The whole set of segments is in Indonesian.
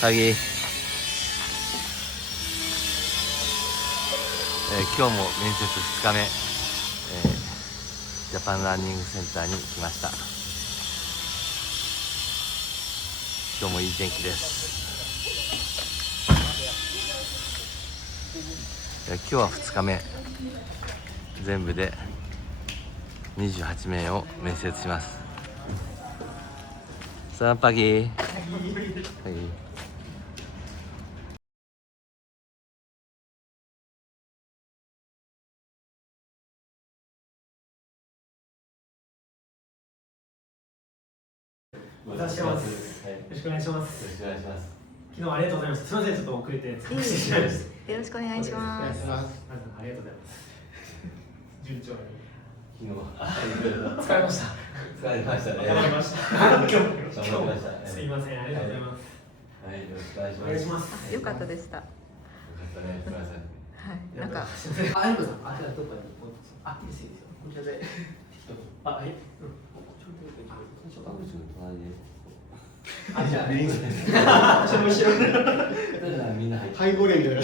pagi。今日も面接2日目、ジャパンランニングセンターに来ました。今日もいい天気です。今日は2日目、全部で28名を面接します。Selamat pagi. Pagi.お願いします。よろしくお願いします。昨日はありがとうございました。すみません、ちょっと遅れて参加してしまいました。よろしくお願いします。ありがとうございます。順調に。昨日疲れました。疲れましたね。頑張りました。今日すいません、ありがとうございます。はい、よろしくお願いします。お願いします。よかったでした。よかったね、すみません。はい、なんか。あ、ゆうこさん、あ、じゃあどこに。あ、いいですよ。こちらで。あ、はい。あ、じゃあ、レインスです。みんな入って。ハイボレーみたいな。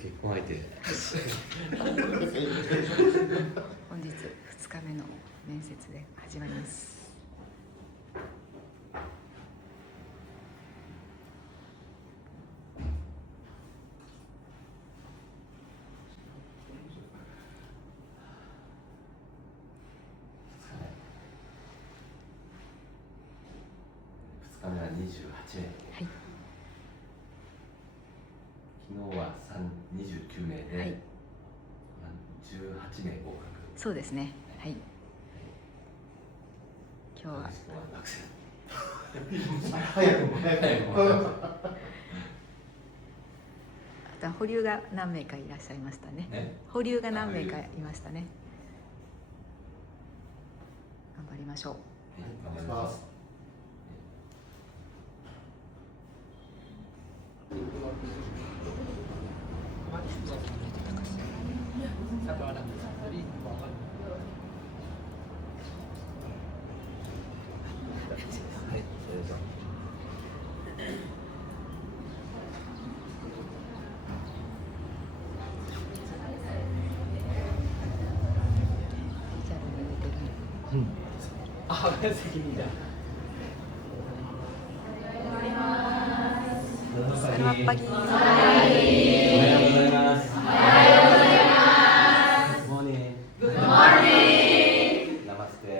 結婚相手。本日2日目の面接で始まります。2日目は28名。はい。昨日は29名で、はい、18名合格。そうですね。はい。今日は学生。早くも。あと保留が何名かいらっしゃいましたね。保留が何名かいましたね。頑張りましょう。頑張ります。あ、責任だ。Selamat pagi. Good morning. Good morning. Namaste.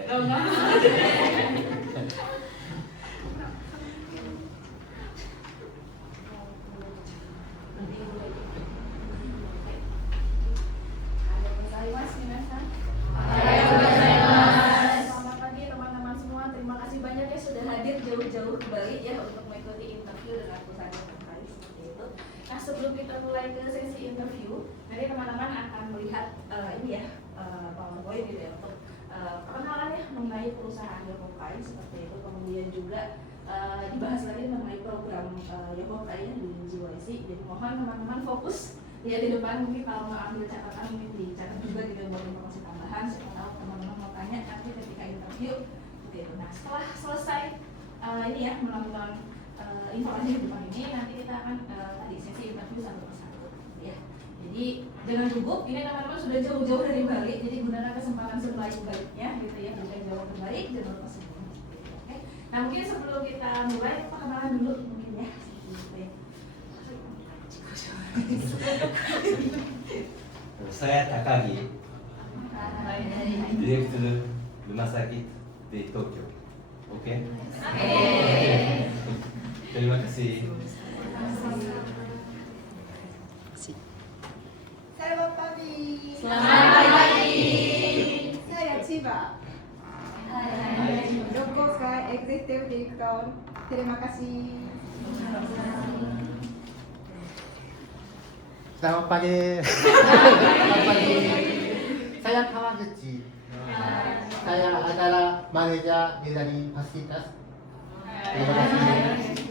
jauh-jauh ke Bali ya untuk mengikuti interview dengan perusahaan yang terkait seperti itu. Nah, sebelum kita mulai ke sesi interview, nanti teman-teman akan melihat ini ya PowerPoint gitu ya untuk perkenalan ya mengenai perusahaan Yokokai seperti itu. Kemudian juga dibahas lagi mengenai program Yokokai di JYC. Jadi mohon teman-teman fokus lihat di depan, mungkin kalau mau ambil catatan mungkin dicatat juga gitu buat informasi tambahan. Siapa tahu teman-teman mau tanya nanti ketika interview seperti itu. Nah, setelah selesai ini ya melakukan informasi di depan ini, nanti kita akan tadi sesi interview satu persatu ya. Jadi jangan gugup, ini teman-teman sudah jauh-jauh dari Bali, jadi gunakan kesempatan sebaik-baiknya gitu ya. Jika jauh ke Bali, jangan lupa sebelum. Oke. Nah, mungkin sebelum kita mulai perkenalan dulu mungkin ya. Saya Takagi, Direktur Rumah Sakit di Tokyo. Oke? Terima kasih. Selamat pagi. Selamat pagi. Saya Chiba. Yokokai Executive Director. Terima kasih. Selamat pagi. Saya Kawaguchi. Saya adalah manajer dari fasilitas. Terima kasih.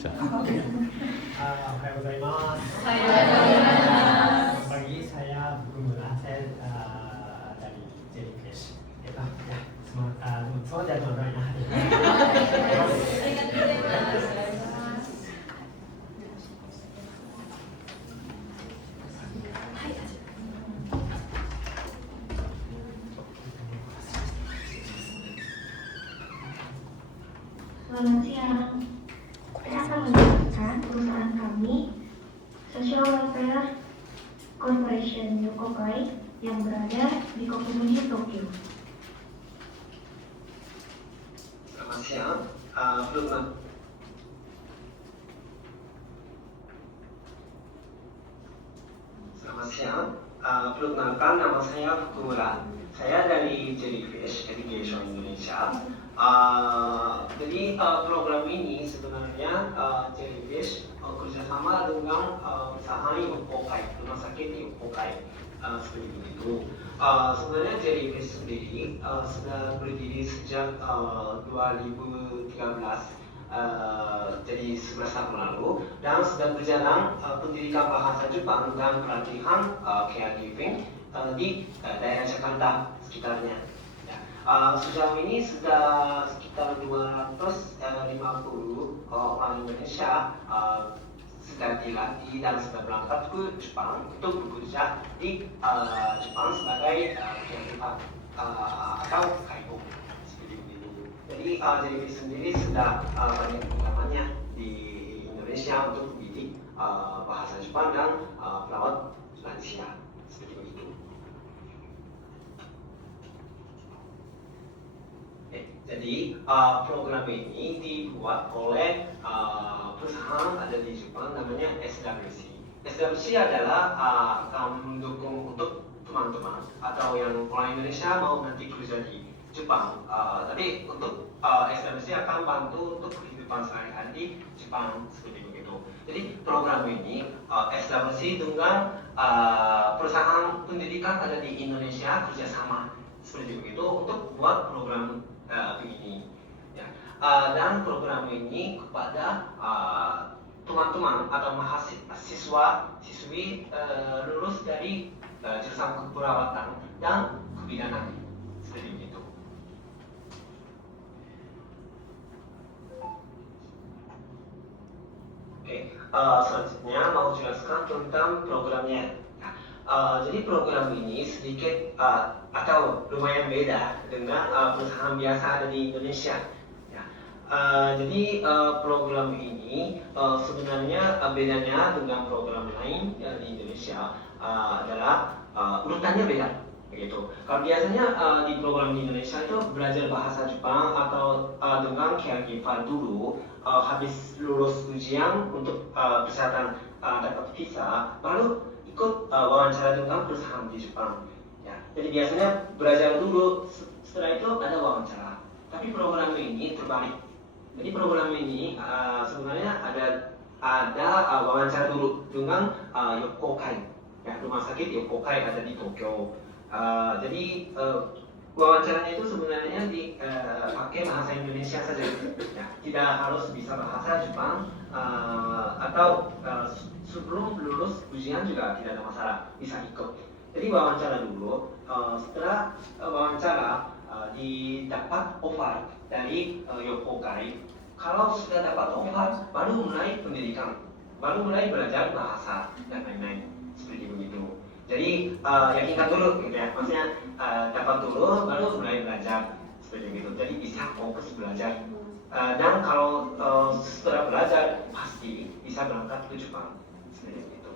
じゃあ。おはようございます。おはようございます。 Pagi saya Bumula, saya dari Jellyfish. Selamat datang teman-teman. Selamat siang. Saya akan menjelaskan perusahaan kami, Social Welfare Corporation Yokogai, yang berada di Kokumunji, Tokyo. Selamat siang. Selamat siang. Perkenalkan, nama saya Fukumura. Saya dari Jellyfish Education Indonesia. Jadi program ini sebenarnya Jellyfish kerjasama dengan usaha Yokogai, rumah sakit Yokogai, seperti itu. Sebenarnya Jellyfish sendiri sudah berdiri sejak 2013. Jadi 11 tahun lalu, dan sudah berjalan pendidikan bahasa Jepang dan pelatihan caregiving di daerah Jakarta sekitarnya. Sejauh ini sudah sekitar 250 orang Indonesia sudah dilatih dan sudah berangkat ke Jepang untuk bekerja di Jepang sebagai caregiver atau kaigo. Jadi Jellyfish sendiri sudah banyak pengalamannya di Indonesia untuk mendidik bahasa Jepang dan perawat lansia, seperti begitu. Jadi program ini dibuat oleh perusahaan ada di Jepang namanya SWC. SWC adalah akan mendukung untuk teman-teman atau yang orang Indonesia mau nanti kerja di Jepang, tapi untuk SWC akan bantu untuk kehidupan sehari-hari di Jepang, seperti begitu. Jadi program ini SWC dengan perusahaan pendidikan ada di Indonesia kerjasama, seperti begitu, untuk buat program begini. Ya. Dan program ini kepada teman-teman atau mahasiswa-siswi lulus dari jurusan keperawatan dan kebidanan, seperti begitu. Selanjutnya mau jelaskan tentang programnya. Jadi program ini sedikit atau lumayan beda dengan perusahaan biasa ada di Indonesia. Jadi program ini sebenarnya bedanya dengan program lain di Indonesia adalah urutannya beda. Begitu. Kalau biasanya di program di Indonesia itu belajar bahasa Jepang atau dengan caregiver dulu, habis lulus ujian untuk persyaratan dapat visa, baru ikut wawancara dengan perusahaan di Jepang. Ya. Jadi biasanya belajar dulu, setelah itu ada wawancara. Tapi program ini terbalik. Jadi program ini sebenarnya ada wawancara dulu dengan Yokogai, ya, rumah sakit Yokogai ada di Tokyo. Jadi wawancaranya itu sebenarnya dipakai bahasa Indonesia saja, ya, tidak harus bisa bahasa Jepang atau sebelum lulus ujian juga tidak ada masalah, bisa ikut. Jadi wawancara dulu, setelah wawancara didapat offer dari Yokogai. Kalau sudah dapat offer, baru mulai pendidikan, baru mulai belajar bahasa dan lain-lain, seperti begitu. Jadi yakinkan dulu, gitu ya. Maksudnya dapat dulu, baru mulai belajar, seperti itu. Jadi bisa fokus belajar. Dan kalau setelah belajar, pasti bisa berangkat ke Jepang, seperti itu.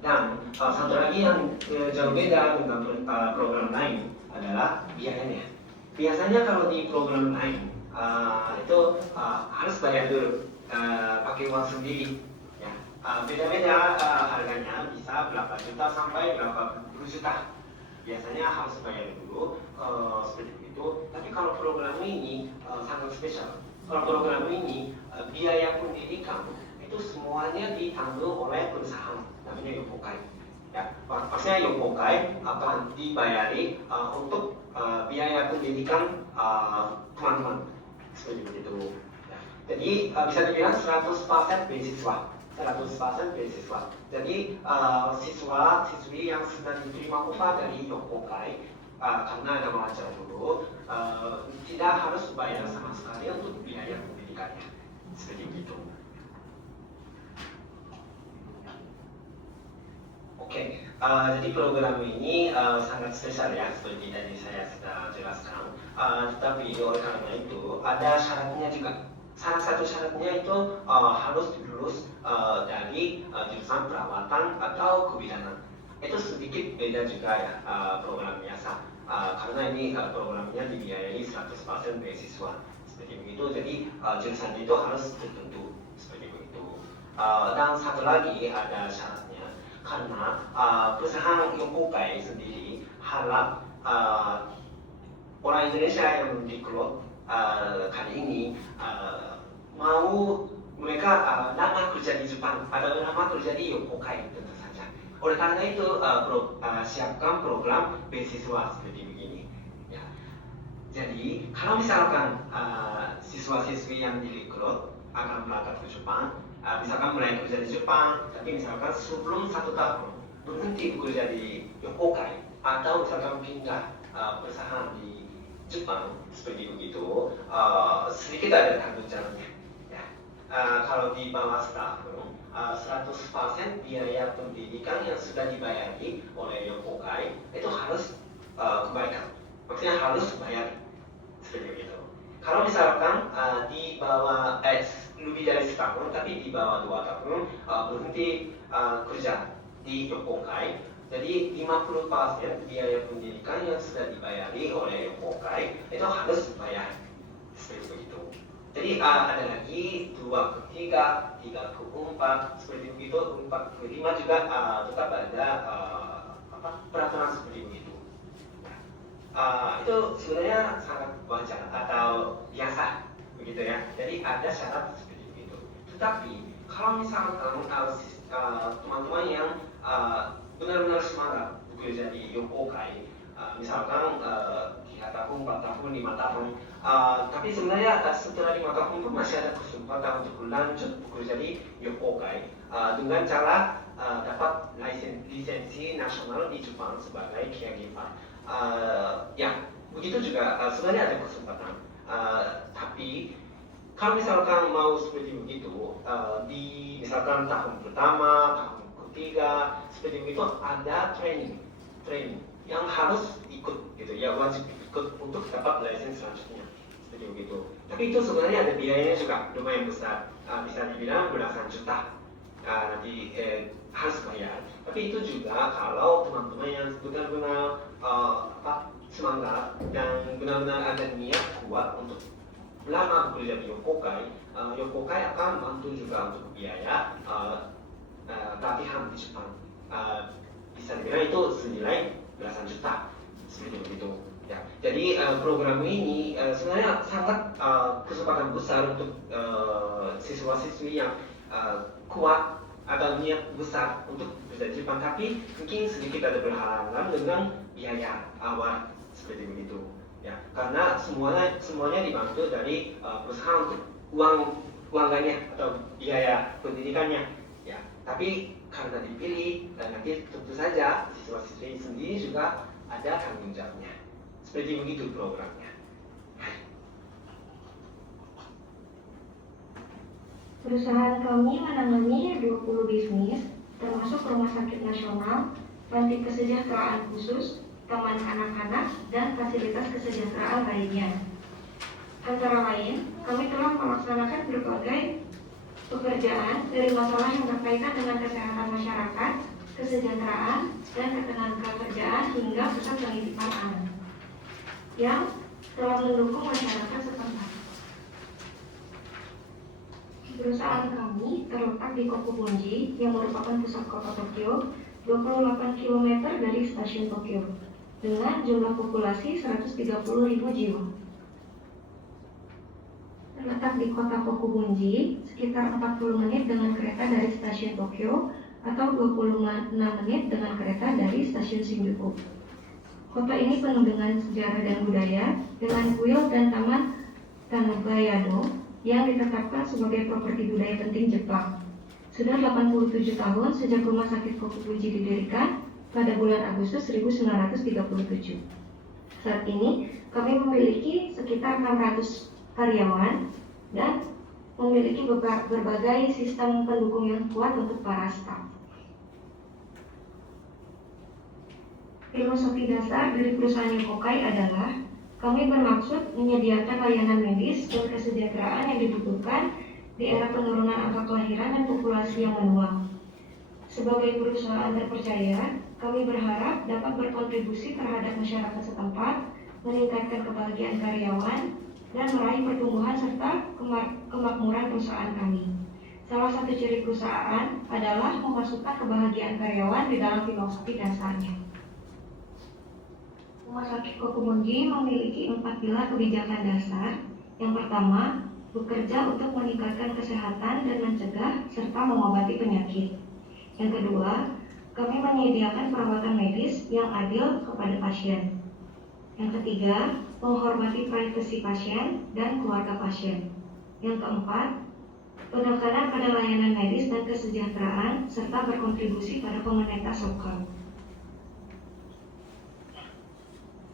Dan satu lagi yang jauh beda dengan program lain adalah biayanya. Biasanya kalau di program lain itu harus bayar dulu, pakai uang sendiri. Beda-beda harganya, bisa berapa juta sampai berapa puluh juta. Biasanya harus bayar dulu, seperti itu. Tapi kalau program ini sangat spesial. Kalau program ini biaya pendidikan itu semuanya ditanggung oleh perusahaan, namanya Yokogai. Ya, maksudnya Yokogai akan dibayari untuk biaya pendidikan teman-teman, seperti itu. Ya. Jadi bisa dibilang 100% beasiswa. 100% beasiswa. Jadi siswa-siswi yang sedang diterima upah dari Yokogai karena ada wawancara dulu tidak harus bayar sama sekali untuk biaya pendidikannya, seperti itu. Oke, jadi program ini sangat spesial ya, seperti tadi saya sudah jelaskan. Tetapi oleh karena itu ada syaratnya juga. salah satu syaratnya itu harus lulus dari jurusan perawatan atau kebidanan. Itu sedikit beda juga ya program biasa. Karena ini programnya dibiayai 100% beasiswa seperti begitu. Jadi jurusan itu harus tertentu seperti begitu. Dan satu lagi ada syaratnya karena perusahaan Yokogai sendiri harap orang Indonesia yang rekrut kali ini mau mereka lama kerja di Jepang atau lama kerja di Yokogai tentu saja. Oleh karena itu siapkan program beasiswa seperti begini. Ya. Jadi kalau misalkan siswa-siswi yang direkrut akan berangkat ke Jepang, misalkan mulai kerja di Jepang, tapi misalkan sebelum 1 tahun berhenti bekerja di Yokogai atau misalkan pindah perusahaan di Jepang seperti begitu, sedikit ada tanggung jawabnya. Ya. Kalau di bawah setahun, 100% biaya pendidikan yang sudah dibayari oleh Yokogai itu harus kembalikan. Maksudnya harus bayar seperti begitu. Kalau misalkan di bawah lebih dari setahun, tapi di bawah 2 tahun berhenti kerja di Yokogai, jadi 50% biaya pendidikan yang sudah dibayari oleh Yokogai itu harus dibayar seperti begitu. Jadi ada lagi 2 ke 3, 3 ke 4 seperti begitu, 4 ke 5 juga tetap ada peraturan seperti begitu. Itu sebenarnya sangat wajar atau biasa begitu ya. Jadi ada syarat seperti itu. Tetapi kalau misalkan teman-teman yang benar-benar semangat bekerja di Yokogai, misalkan 3 tahun, 4 tahun, 5 tahun, tapi sebenarnya setelah 5 tahun pun masih ada kesempatan untuk lanjut bekerja di Yokogai dengan cara dapat lisensi nasional di Jepang sebagai caregiver. Ya, begitu juga sebenarnya ada kesempatan. Tapi kalau misalkan mau seperti begitu, di misalkan tahun pertama, tahun ketiga, seperti begitu ada training yang harus ikut gitu ya, wajib ikut untuk dapat lisensi selanjutnya seperti begitu. Tapi itu sebenarnya ada biayanya juga lumayan besar, bisa dibilang belasan juta nanti harus bayar. Tapi itu juga kalau teman-teman yang benar-benar semangat dan benar-benar ada niat kuat untuk lama bekerja di Yokogai, Yokogai akan bantu juga untuk biaya pelatihan di Jepang. Bisa dibilang itu senilai belasan juta seperti begitu. Ya. Jadi program ini sebenarnya sangat kesempatan besar untuk siswa-siswi yang kuat atau niat besar untuk bekerja di Jepang, tapi mungkin sedikit ada berhalangan dengan biaya awal seperti begitu. Ya, karena semuanya dibantu dari perusahaan untuk uangnya atau biaya pendidikannya. Ya, tapi karena dipilih dan nanti tentu saja siswa-siswi sendiri juga ada tanggung jawabnya. Seperti begitu programnya. Perusahaan kami menangani 20 bisnis, termasuk rumah sakit nasional, panti kesejahteraan khusus, taman anak-anak, dan fasilitas kesejahteraan lainnya. Antara lain, kami telah melaksanakan berbagai pekerjaan dari masalah yang berkaitan dengan kesehatan masyarakat, kesejahteraan, dan ketenagakerjaan hingga pusat penitipan anak yang telah mendukung masyarakat setempat. Perusahaan kami terletak di Kokubunji yang merupakan pusat kota Tokyo, 28 km dari stasiun Tokyo, dengan jumlah populasi 130.000 jiwa. Terletak di kota Kokubunji, sekitar 40 menit dengan kereta dari stasiun Tokyo atau 26 menit dengan kereta dari stasiun Shinjuku. Kota ini penuh dengan sejarah dan budaya, dengan kuil dan taman Tanogayado yang ditetapkan sebagai properti budaya penting Jepang. Sudah 87 tahun sejak rumah sakit Kokubunji didirikan pada bulan Agustus 1937. Saat ini kami memiliki sekitar 600 karyawan dan memiliki berbagai sistem pendukung yang kuat untuk para staf. Filosofi dasar dari perusahaan Yokogai adalah Kami bermaksud menyediakan layanan medis dan kesejahteraan yang dibutuhkan di era penurunan angka kelahiran dan populasi yang menua. Sebagai perusahaan terpercaya, kami berharap dapat berkontribusi terhadap masyarakat setempat, meningkatkan kebahagiaan karyawan, dan meraih pertumbuhan serta kemakmuran perusahaan kami. Salah satu ciri perusahaan adalah memasukkan kebahagiaan karyawan di dalam filosofi dasarnya. Rumah Sakit Kokumunji memiliki 4 pilar kebijakan dasar. Yang pertama, bekerja untuk meningkatkan kesehatan dan mencegah serta mengobati penyakit. Yang kedua, kami menyediakan perawatan medis yang adil kepada pasien. Yang ketiga, menghormati privasi pasien dan keluarga pasien. Yang keempat, penekanan pada layanan medis dan kesejahteraan serta berkontribusi pada komunitas lokal.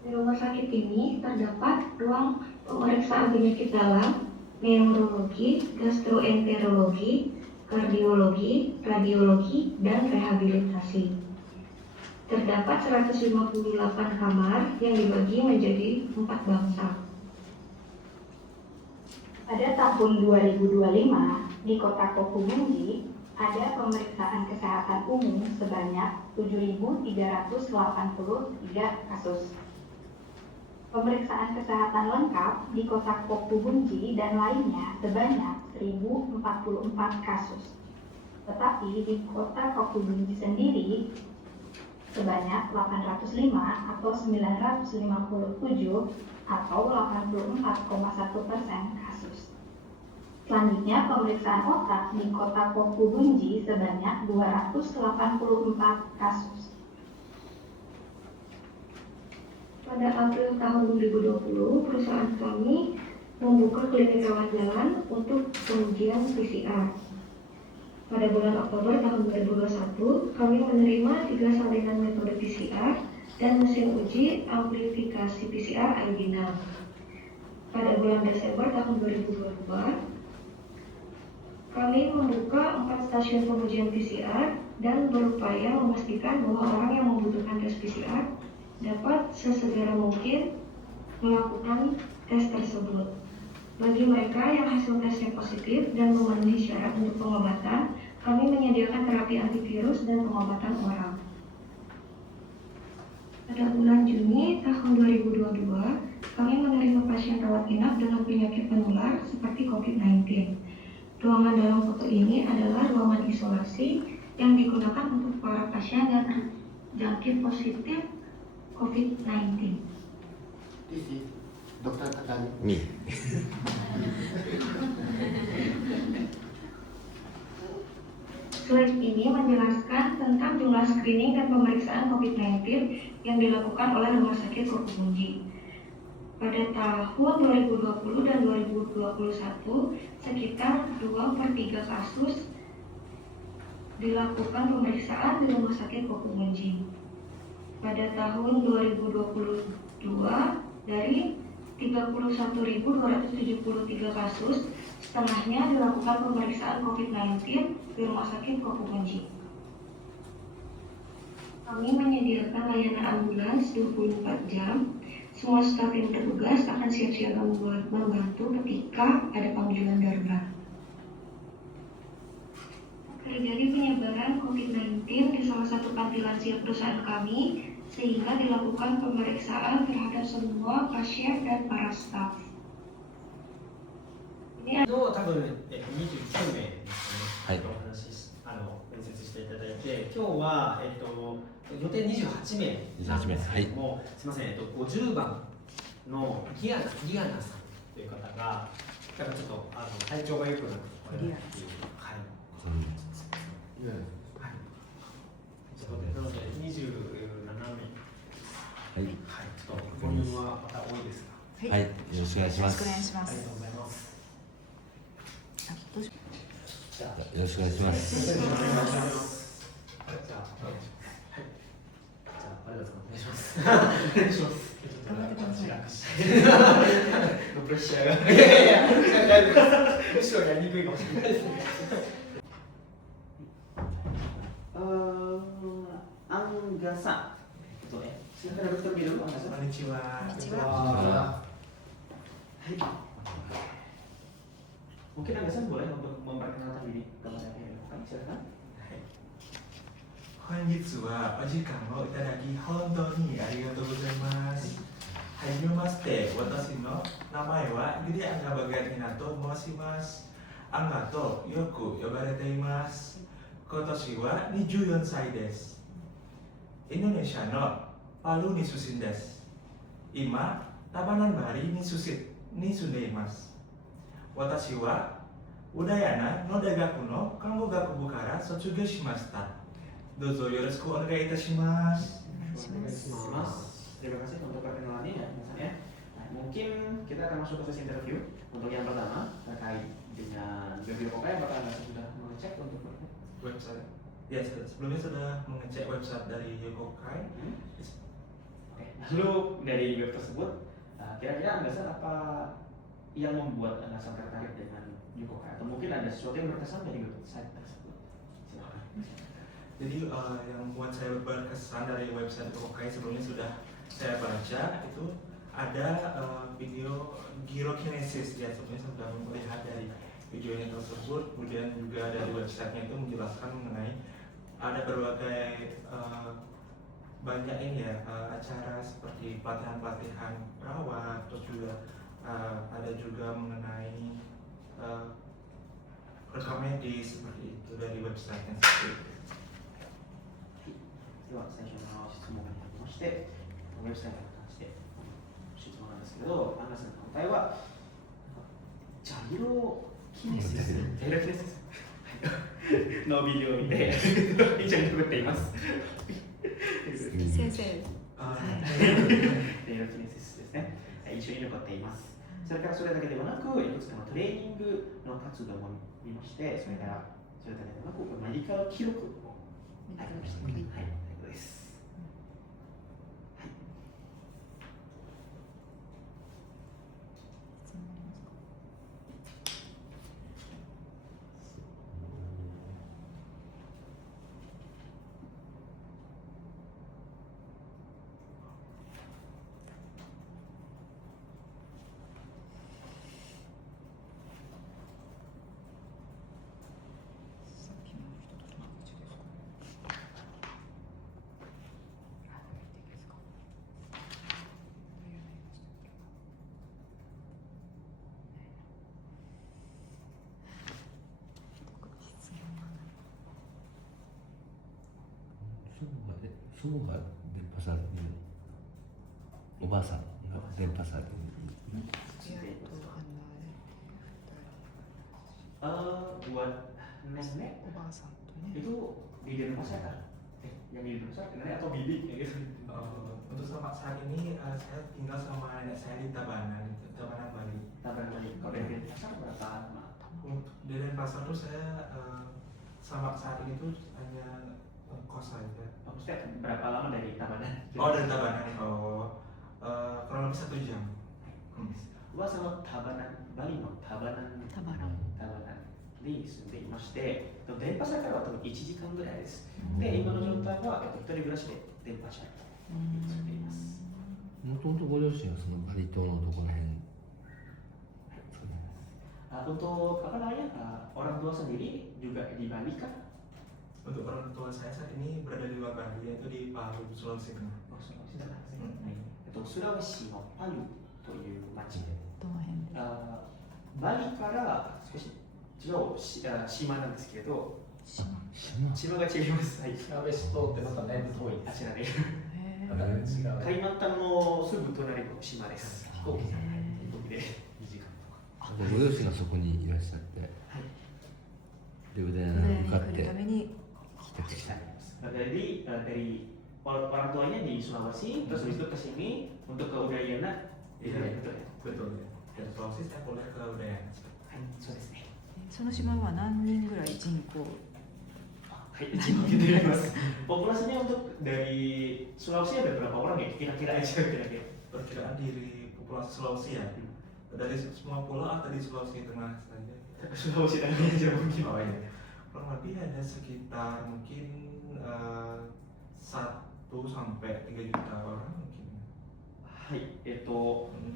Di rumah sakit ini terdapat ruang pemeriksaan penyakit dalam, neurologi, gastroenterologi, kardiologi, radiologi, dan rehabilitasi. Terdapat 158 kamar yang dibagi menjadi 4 bangsa. Pada tahun 2025, di kota Kokumunji, ada pemeriksaan kesehatan umum sebanyak 7.383 kasus. Pemeriksaan kesehatan lengkap di kota Kokumunji dan lainnya sebanyak 1.044 kasus. Tetapi di kota Kokumunji sendiri sebanyak 805 atau 957 atau 84,1% kasus. Selanjutnya, pemeriksaan otak di kota Kokumunji sebanyak 284 kasus. Pada April tahun 2020, perusahaan kami membuka klinik rawat jalan untuk pengujian PCR. Pada bulan Oktober tahun 2021, kami menerima 3 salinan metode PCR dan mesin uji amplifikasi PCR Algina. Pada bulan Desember tahun 2022, kami membuka 4 stasiun pengujian PCR dan berupaya memastikan bahwa orang yang membutuhkan tes PCR dapat sesegera mungkin melakukan tes tersebut. Bagi mereka yang hasil tesnya positif dan memenuhi syarat untuk pengobatan, kami menyediakan terapi antivirus dan pengobatan oral. Pada bulan Juni tahun 2022, kami menerima pasien rawat inap dengan penyakit menular seperti COVID-19. Ruangan dalam foto ini adalah ruangan isolasi yang digunakan untuk para pasien yang terjangkit positif COVID-19. This is Dr. Takani. Me. Slide ini menjelaskan tentang jumlah screening dan pemeriksaan COVID-19 yang dilakukan oleh Rumah Sakit Kokumunji. Pada tahun 2020 dan 2021, sekitar 2/3 kasus dilakukan pemeriksaan di Rumah Sakit Kokumunji. Pada tahun 2022, dari 31.273 kasus, setengahnya dilakukan pemeriksaan COVID-19 di Rumah Sakit Kokumunji. Kami menyediakan layanan ambulans 24 jam. Semua staf yang bertugas akan siap-siap membantu ketika ada panggilan darurat. Terjadi penyebaran COVID-19 di salah satu panti lansia perusahaan kami, sehingga dilakukan pemeriksaan terhadap semua pasien dan para staf. の多分、29名ですね、はいお話し面接していただいて、今日は、予定28名なんですけれども、すみません、50番のギアナさんという方が、なんかちょっと体調が良くなってこれないっていう、はい、ちょっとなので27名、はい、ちょっと5人はまた多いですが、はい、よろしくお願いします。よろしくお願いしますありがとうございます。あどうしじゃあよろしくお願いします。じゃあ、ありがとうお願いします。お願いします。頑張ってくださいプレッシャーが。いや、大丈夫です。むしろやりにくいかもしれないですね。Angga Sa, betul ya? Silakan duduk terlebih dulu, Anda. Konnichiwa. Hai. Mungkin Anda boleh untuk memperkenalkan diri kepada Yokokai, silakan. 本日はお時間をいただき本当にありがとうございます。はじめまして、私の名前はユリアンガバガティナと申します。アンガとよく呼ばれています。今年は24歳です。インドネシアのパルに出身です。今、タバナンバリに住んでいます。私はウダヤナの大学の看護学部から卒業しました。どうぞよろしくお願いいたします。 Terima kasih untuk perkenalannya ya, Mas ya. Nah, mungkin kita akan masuk ke sesi interview. Untuk yang pertama terkait dengan Yokokai, apakah Anda sudah mengecek untuk Website. Ya, sebelumnya sudah mengecek website dari Yokokai. Oke, lalu dari web tersebut, kira-kira Anda apa yang membuat Anda sangat tertarik dengan Yokokai? Atau mungkin ada sesuatu yang berkesan dari website tersebut? Silakan. Jadi yang membuat saya berkesan dari website Yokokai sebelumnya sudah saya baca itu ada video gyrokinesis ya, sebelumnya saya sudah melihat dari videonya tersebut, kemudian juga dari websitenya itu menjelaskan mengenai ada berbagai banyak ini ya acara seperti pelatihan-pelatihan perawat, terus juga ada juga mengenai rekam medis seperti itu dari websitenya seperti itu. では最初の質問がありまして、ウェブサイトに関して質問なんですけど、アンナさんの答えはジャイロキネシスのビデオを見て非常に作っています。先生。ジャイロキネシスですね。印象に残っています。それからそれだけではなく、いくつかのトレーニングの活動も見まして、それだけではなく、メディカル記録をありました。はい。です。はい。祖母が伝播されている、おばあさんが伝播されている。Buat nenek itu didenpasarkan, yang didenpasarkan nenek atau bibi ya gitu. Untuk saat ini saya tinggal sama nenek saya di Tabanan Bali. Tabanan Bali. Kalau dari Denpasar berapa lama? Di Denpasar tuh saya sama saat ini tuh hanya kos saja. Maksudnya berapa lama dari Tabanan? Oh, dari Tabanan. Kurang lebih 1 jam. 噂のタバナンバリのタバナンに住んでいまして、電波社からは多分1時間ぐらいです。で、今の状態は一人暮らしで電波社に住んでいます。もともとご両親はそのバリ島のどこら辺？ Untuk apa namanya orang tua sendiri juga di Bali kan? Untuk orang tua saya saat ini berada di luar Bali, yaitu di Palu, Sulawesi Tengah. Oh, Sulawesi Tengah. Sulawesi のパルという町で、バリから少し違う島なんですけれど、島が違います。はい。シラベス島ってまただいぶ遠いあちらで。カカリマンタンのすぐ隣の島です。飛行機で2時間とか。ご両親がそこにいらっしゃって、で腕に向かって来てください。 dari orang tuanya di Sulawesi, terus habis itu ke sini untuk ke Udayana. Iya, betul ya. Dari Sulawesi saya kuliah ke Udayana. はい、そうですね。その島は何人ぐらい人口？はい、人口kita lihat mas. Populasinya untuk dari Sulawesi ada berapa orang ya? Kira-kira aja kira-kira. Perkiraan di populasi Sulawesi ya. Dari semua pulau atau di Sulawesi Tengah saja? Sulawesi Tengah aja mungkin. Oh iya. Kurang lebih ada sekitar mungkin sampai 3 juta orang mungkin. はい、100万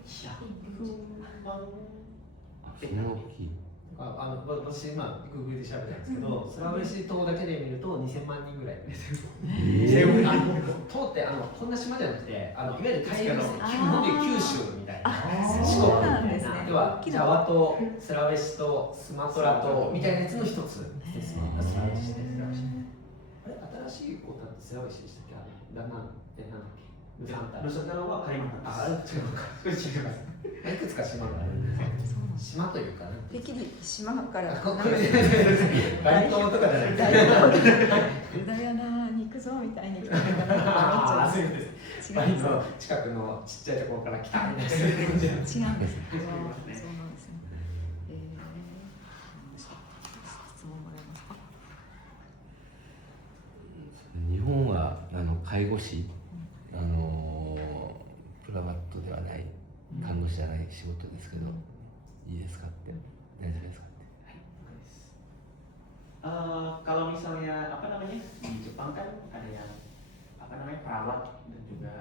そんな大きい。私、Google で調べたんですけど、スラウェシ島だけで見ると2000万人ぐらいですよ。島ってこんな島じゃなくて、いわゆる海岸九州みたいな、四国みたいな、要はジャワ島、スラウェシ島、スマトラ島みたいなやつの一つですね。スラウェシです。あれ、新しいオタってスラウェシでしたっけ？なんだっけ？ルサンタロはカリマンタ。あ、違うのか。これ違います。いくつか島があるんですよ。島というかな。てっきり島からこれバリ島とかじゃないですか。うだやなに行くぞみたいに。ああ、そういうことです。バリの近くのちっちゃいところから来たみたいな。違うんです。そうなんですね。質問もらえますか。日本は介護士、プラバットではない看護師じゃない仕事ですけど、いいですかって、大丈夫ですかって。Kalau misalnya apa namanya di Jepang kan ada yang apa namanya perawat dan juga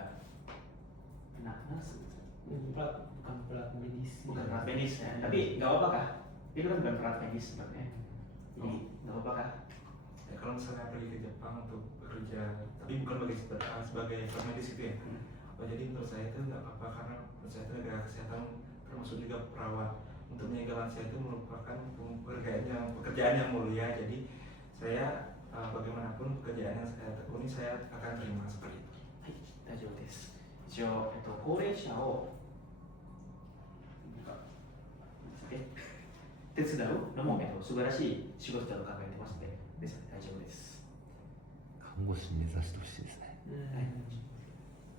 nurse, bukan perawat medis, bukan perawat medis ya, tapi nggak apa kah? Itu kan bukan perawat medis sebenarnya, jadi nggak apa kah? Ya, kalau misalnya pergi ke Jepang untuk bekerja, tapi bukan sebagai medis gitu ya. Jadi menurut saya itu nggak apa-apa karena menurut saya itu negara kesehatan termasuk juga perawat. Untuk menjaga lansia itu merupakan pekerjaan yang mulia. Jadi saya bagaimanapun pekerjaan yang saya tekuni saya akan terima seperti itu. はい、大丈夫です。一応高齢者を手伝うのも素晴らしい仕事だと考えてますので、ですので大丈夫です。看護師目指してほしいですね。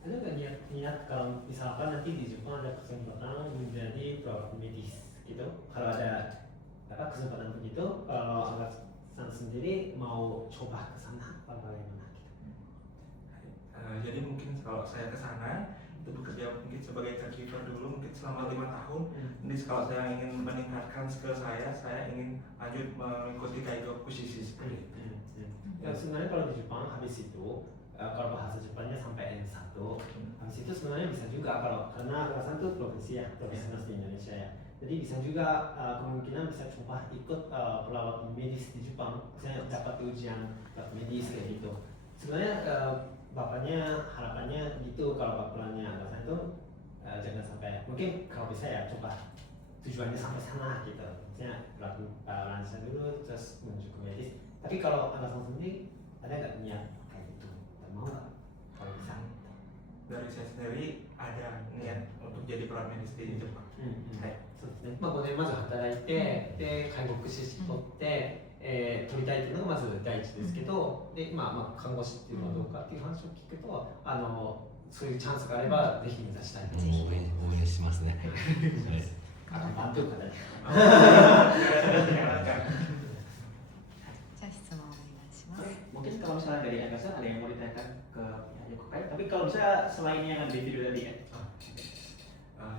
Ada nggak niat kalau misalkan nanti di Jepang ada kesempatan menjadi perawat medis gitu? Kalau ada kesempatan begitu, kalau Angga San sendiri mau coba ke sana bagaimana gitu? Jadi mungkin kalau saya ke sana itu bekerja mungkin sebagai caregiver dulu mungkin selama 5 tahun. Jadi kalau saya ingin meningkatkan skill saya ingin lanjut mengikuti kaigo kushishi seperti itu. Ya, sebenarnya kalau di Jepang habis itu kalau bahasa Jepangnya sampai N1, habis itu sebenarnya bisa juga karena Angga itu provinsi ya, provinsi di Indonesia ya. Jadi bisa juga kemungkinan bisa coba ikut perawat medis di Jepang, misalnya dapat ujian medis kayak gitu. Sebenarnya bapaknya harapannya gitu kalau bapaknya Angga itu jangan sampai, mungkin kalau bisa ya coba tujuannya sampai sana gitu. Misalnya perawat lansia dulu terus menuju ke medis. Tapi kalau Angga sendiri ada nggak niat kayak gitu? Mau nggak kalau bisa? Dari saya sendiri ada niat untuk jadi perawat medis di Jepang. そうですね。5年まず働いて、で介護福祉士取って、取りたいっていうのがまず第一ですけど、で看護師っていうのはどうかっていう話を聞くと、そういうチャンスがあればぜひ目指したいと。応援しますね。bantu katanya. じゃあ質問お願いします。 Mungkin kalau misalnya dari Angga ada yang mau ditanyakan ke pihak Kokai, tapi kalau misalnya selain yang ada di video tadi ya.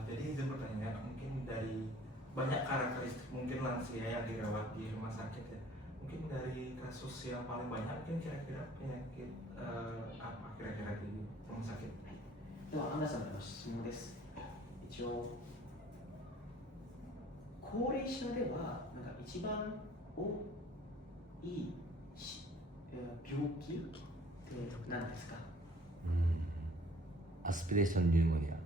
Jadi izin bertanya, mungkin dari banyak karakteristik mungkin lansia yang dirawat di rumah sakit ya, mungkin dari kasus yang paling banyak mungkin kira-kira penyakit apa kira-kira di rumah sakit? では、アンダさんの質問です。一応、高齢者ではなんか一番多い病気って何ですか？アスピレーションニューモニア、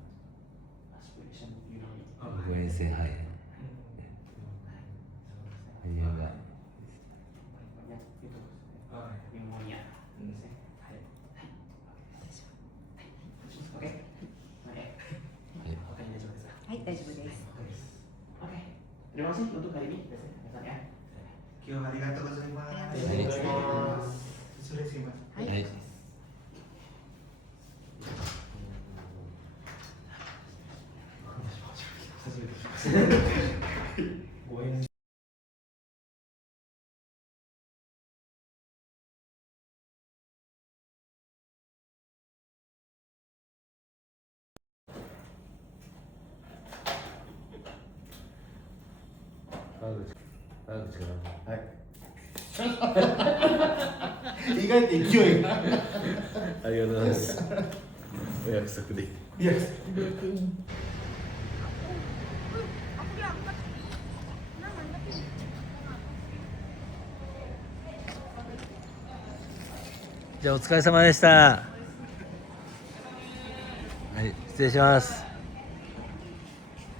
誤嚥性肺炎、肺炎がニューモニアですね。はい。はい。OK。他に大丈夫ですか？はい、大丈夫です。 Oke. Terima kasih untuk hari ini, ya. Kyo, arigatou gozaimasu. ありがとうございます。失礼します。はい。ご縁。川口かな。はい。意外と勢いが。ありがとうございますお約束でいや。じゃあお疲れ様でしたはい失礼します